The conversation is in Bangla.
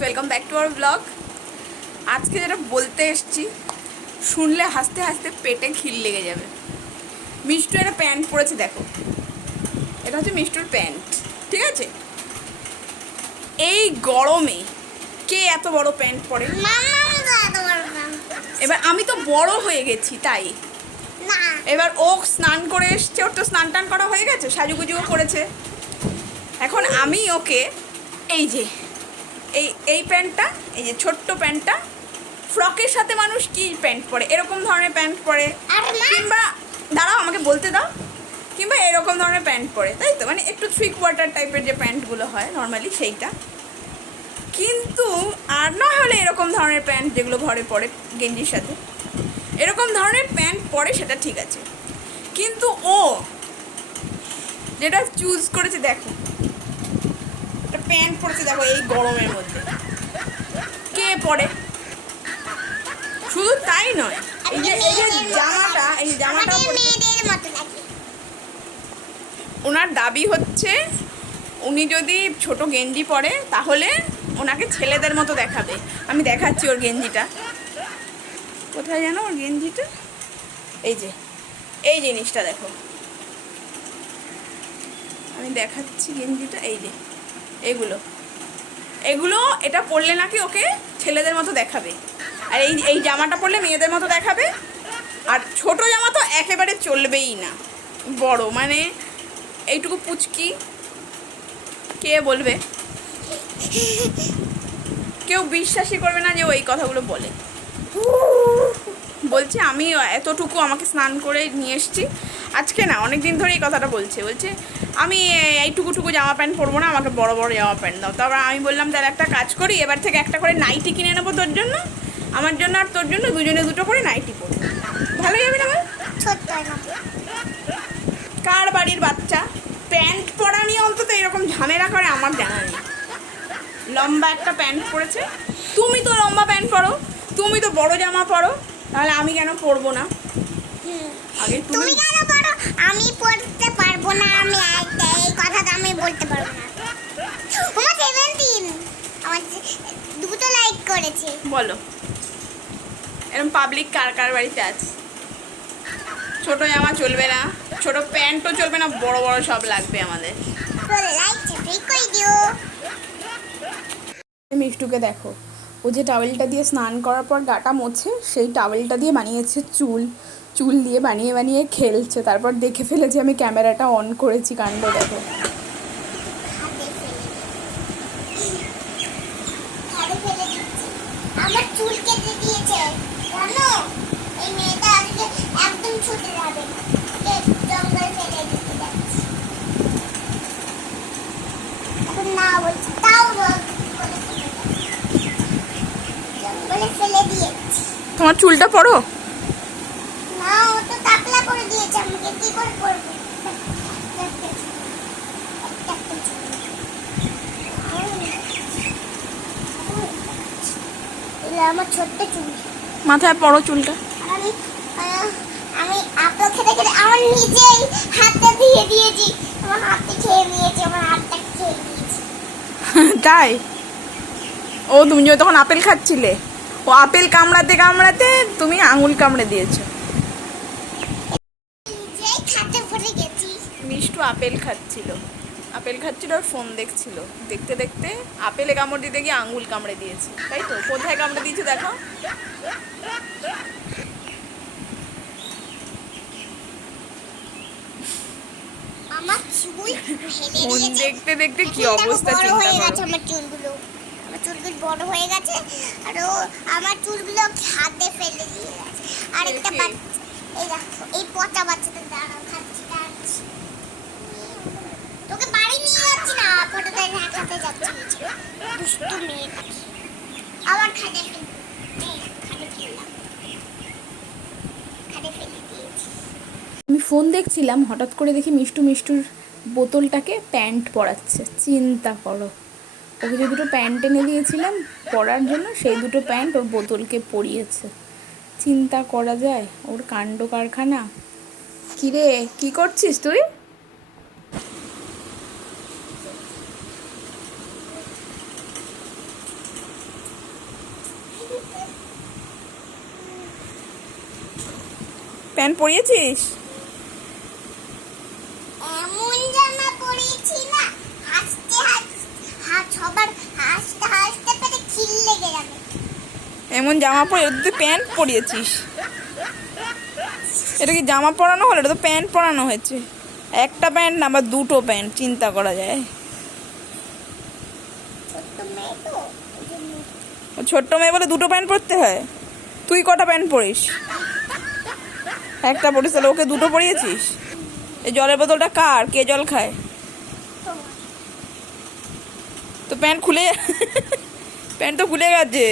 Welcome back to our blog আজকে যেটা বলতে এসছি, শুনলে হাসতে হাসতে পেটে খিল লেগে যাবে। মিষ্টু একটা প্যান্ট পরেছে, দেখো। এটা হচ্ছে মিষ্টুর প্যান্ট, ঠিক আছে? এই গরমে কে এত বড় প্যান্ট পরে? এবার আমি তো বড় হয়ে গেছি, তাই। এবার ও স্নান করে এসছে, ওর তো স্নান টান করা হয়ে গেছে, সাজুগুজুও করেছে। এখন আমি ওকে, এই যে এই এই প্যান্টটা এই যে ছোট্ট প্যান্টটা ফ্রকের সাথে মানুষ কি প্যান্ট পরে? এরকম ধরনের প্যান্ট পরে। কিংবা দাঁড়াও আমাকে বলতে দাও। কিংবা এরকম ধরনের প্যান্ট পরে। তাই তো? মানে একটু থ্রি কোয়ার্টার টাইপের যে প্যান্টগুলো হয় নর্মালি সেইটা। কিন্তু আর না হলে এরকম ধরনের প্যান্ট যেগুলো ঘরে পরে গেঞ্জির সাথে। এরকম ধরনের প্যান্ট পরে সেটা ঠিক আছে। কিন্তু ও যেটা চুজ করেছে দেখো। প্যান্ট পরেছে দেখো এই গরমের মধ্যে। কে পরে? শুধু তাই নয় এই যে এই যে জামাটা এই জামাটা ওনার দাবি হচ্ছে উনি যদি ছোট গেঞ্জি পরে তাহলে ওনাকে ছেলেদের মতো দেখাবে। আমি দেখাচ্ছি ওর গেঞ্জিটা। কোথায় জানো ওর গেঞ্জিটা? এই যে এই জিনিসটা দেখো। আমি দেখাচ্ছি গেঞ্জিটা এই যে। এগুলো। এগুলো, এটা পরলে নাকি ওকে ছেলেদের মতো দেখাবে। আর এই এই জামাটা পরলে মেয়েদের মতো দেখাবে। আর ছোট জামা তো একেবারে চলবেই না। বড় মানে এইটুকু পুচকি। কে বলবে? কেউ বিশ্বাসই করবে না যে ও এই কথাগুলো বলে। বলছে আমি এতটুকু আমাকে স্নান করে নিয়ে এসেছি। আজকে না অনেক দিন ধরে এই কথাটা বলছে। বলছে আমি এইটুকুটুকু জামা প্যান্ট পরবো না আমাকে বড় বড় জামা প্যান্ট দাও। তারপর আমি বললাম তাহলে একটা কাজ করি এবার থেকে একটা করে নাইটি কিনে নেব তোর জন্য। আমার জন্য আর তোর জন্য দুজনে দুটো করে নাইটি পরবো। ভালোই হবে না? কার বাড়ির বাচ্চা? প্যান্ট পরা নিয়ে অন্তত এরকম ঝামেলা করে আমার জানা নেই। লম্বা একটা প্যান্ট পরেছে। তুমি তো লম্বা প্যান্ট পরো তুমি তো বড় জামা পরো তাহলে আমি কেন পরবো না? আগে তুমি তুমি কেন পারো? আমি পড়তে পারব না আমি এই কথাটা আমি বলতে পারব না। আমার সেভেন্টিন আমার দুটো লাইক করেছে। বলো। এরকম পাবলিক কার কার বাড়িতে আছে? ছোট জামা চলবে না ছোট প্যান্টও চলবে না বড় বড় সব লাগবে আমাদের। বলে লাইক সাবস্ক্রাইব করে দিও। মিষ্টুকে দেখো। ও যে টাওয়েলটা দিয়ে স্নান করার পর গাটা মোছে সেই টাওয়েলটা দিয়ে বানিয়েছে চুল। চুল দিয়ে বানিয়ে বানিয়ে খেলছে। তারপর দেখে ফেলেছি আমি ক্যামেরাটা অন করেছি কাণ্ড দেখো। তোমার চুলটা পড়ো? টাকলা করে দিয়েছে আমাকে কি করে করব আমার ছোট্ট চুল। মাথায় পড়ো চুলটা। আমি আমি আপেল খেতে খেতে আমার নিজেই হাতটা দিয়ে দিয়েছি। আমার হাতটা খেয়ে নিয়েছি আমার হাতটা খেয়ে নিয়েছি। তাই? ও তুমি যে তখন আপেল খাচ্ছিলে ও আপেল কামড়াতে কামড়াতে তুমি আঙুল কামড়ে দিয়েছ নিজেই খাতে ভরে গেছি মিষ্টু আপেল খাচ্ছিল। আপেল খাচ্ছিল আর ফোন দেখছিল। দেখতে দেখতে আপেলে কামড় দিতে গিয়ে আঙুল কামড়ে দিয়েছে। তাই তো? কোথায় কামড়ে দিয়েছে দেখো। ফোন দেখতে দেখতে কি অবস্থা চিন্তা করো। আমার চুলগুলো। আমার চুলগুলো বড় হয়ে গেছে আর ও আমার চুলগুলো হাতে ফেলে দিয়ে গেছে। আর একটা বাচ্চা এই দেখো এই পচা বাচ্চাটা দাঁড়াও আমি ফোন দেখছিলাম, হঠাৎ করে দেখি মিষ্টু মিষ্টুর বোতলটাকে প্যান্ট পরাচ্ছে। চিন্তা করো। ওকে যে দুটো প্যান্ট এনে দিয়েছিলাম পরার জন্য, সেই দুটো প্যান্ট ওর বোতলকে পরিয়েছে। চিন্তা করা যায়, ওর কাণ্ড কারখানা। কিরে, কি করছিস তুই? প্যান্ট পরিয়েছিস? এমন জামা পরেছি না হাসতে হাসতে সবার হাসতে হাসতে পেটে খিল লেগে যাবে। এমন জামা পরে তুই প্যান্ট পরিয়েছিস। এটা কি জামা পরানো হলো? এটা তো প্যান্ট পরানো হয়েছে। একটা প্যান্ট না বা দুটো প্যান্ট চিন্তা করা যায়। ছোট্ট মেয়ে বলে দুটো প্যান্ট পরতে হয়? তুই কটা প্যান্ট পরিস? একটা পড়িস তাহলে ওকে দুটো পড়িয়েছিস? এই জলের বোতলটা কার? কে জল খায়? তো প্যান্ট খুলে প্যান্ট তো খুলে গেছে।